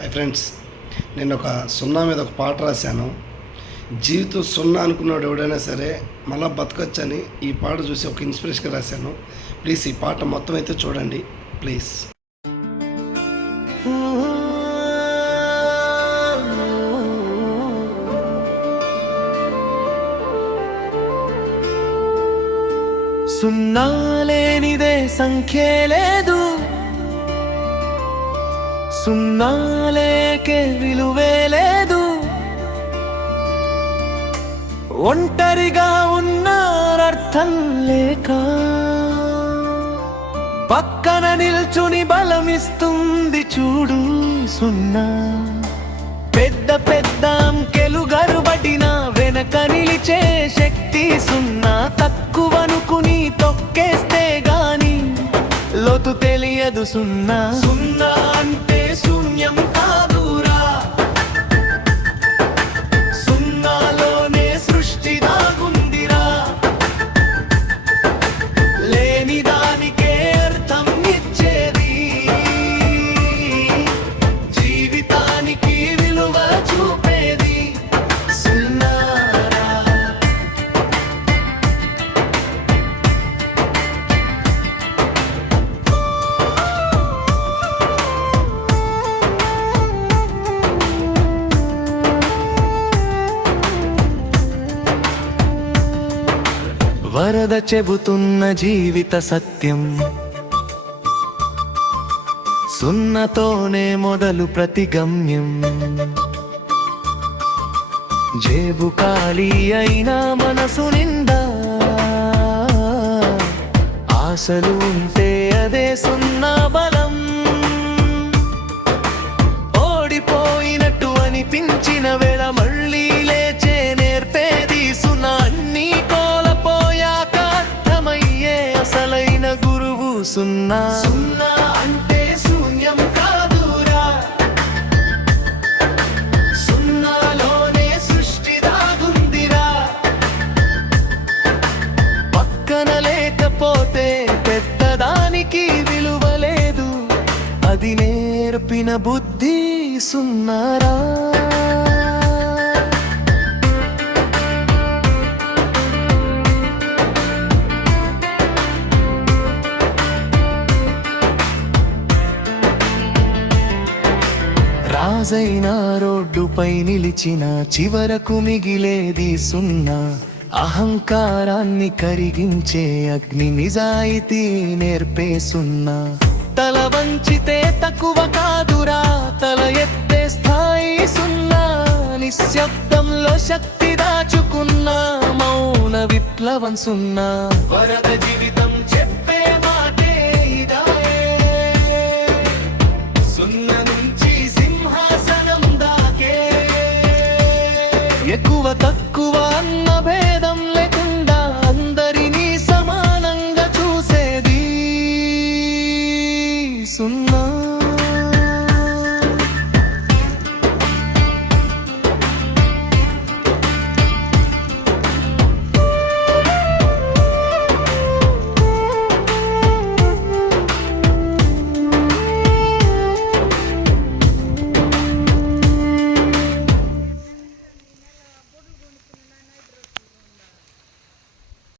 Hi friends, నేను ఒక సున్నా మీద ఒక పాట రాశాను. జీవితం సున్నా అనుకున్నాడు ఎవడైనా సరే మళ్ళా బతకొచ్చని ఈ పాట చూసి ఒక ఇన్స్పిరేషన్గా రాశాను. ప్లీజ్ ఈ పాట మొత్తం అయితే చూడండి ప్లీజ్. సున్నా లేనిదే సంఖ్యే లేదు, సున్నా లేకే విలువే లేదు. ఒంటరిగా ఉన్నారర్థం లేక పక్కన నిల్చుని బలమిస్తుంది చూడు సున్నా. పెద్ద పెద్ద అంకెలు గరుబడిన వెనక నిలిచే శక్తి సున్నా. తక్కువనుకుని తొక్కేస్తే గాని లోతు తెలియదు సున్నా. సున్నా అంటే శూన్యం కాదురా, సున్నాలోనే సృష్టి దాగుందిరా. లేని దానికే అర్థం ఇచ్చేది, జీవితానికి విలువ చూపేది సున్నారా. వరద చెబుతున్న జీవిత సత్యం, సున్నతోనే మొదలు ప్రతి గమ్యం. జేబు ఖాళీ అయినా మనసు నిండా ఆశలు ఉంటే అదే సున్నా బలం. ఓడిపోయినట్టు అనిపించిన వేళ మళ్ళీ లేచే నేర్పేది సున్నా. అన్నీ కోల్పోయాక అర్థమయ్యే అసలైన గురువు సున్నా. సున్నా అంటే శూన్యం కాదురా, సున్నాలోనే సృష్టి దాగుందిరా. పక్కన లేకపోతే పెద్దదానికి విలువ లేదు, అది నేర్పిన బుద్ధి సున్నారా. రాజైన రోడ్డుపై నిలిచిన చివరకు మిగిలేది సున్నా. అహంకారాన్ని కరిగించే అగ్ని నిజాయితీ నేర్పే సున్నా. తల వంచితే తక్కువ కాదురా, తల ఎత్తే స్థాయి సున్నా. నిశ్శబ్దంలో శక్తి దాచుకున్న మౌన విప్లవం సున్నా. వరద జీవితం చెప్పే మాటే ఇదాయే, సున్నా నుంచి సింహాసనం దాకే. ఎక్కువ తక్కువ అన్న భేదం లేకుండా అందరినీ సమానంగా చూసేది సున్నా.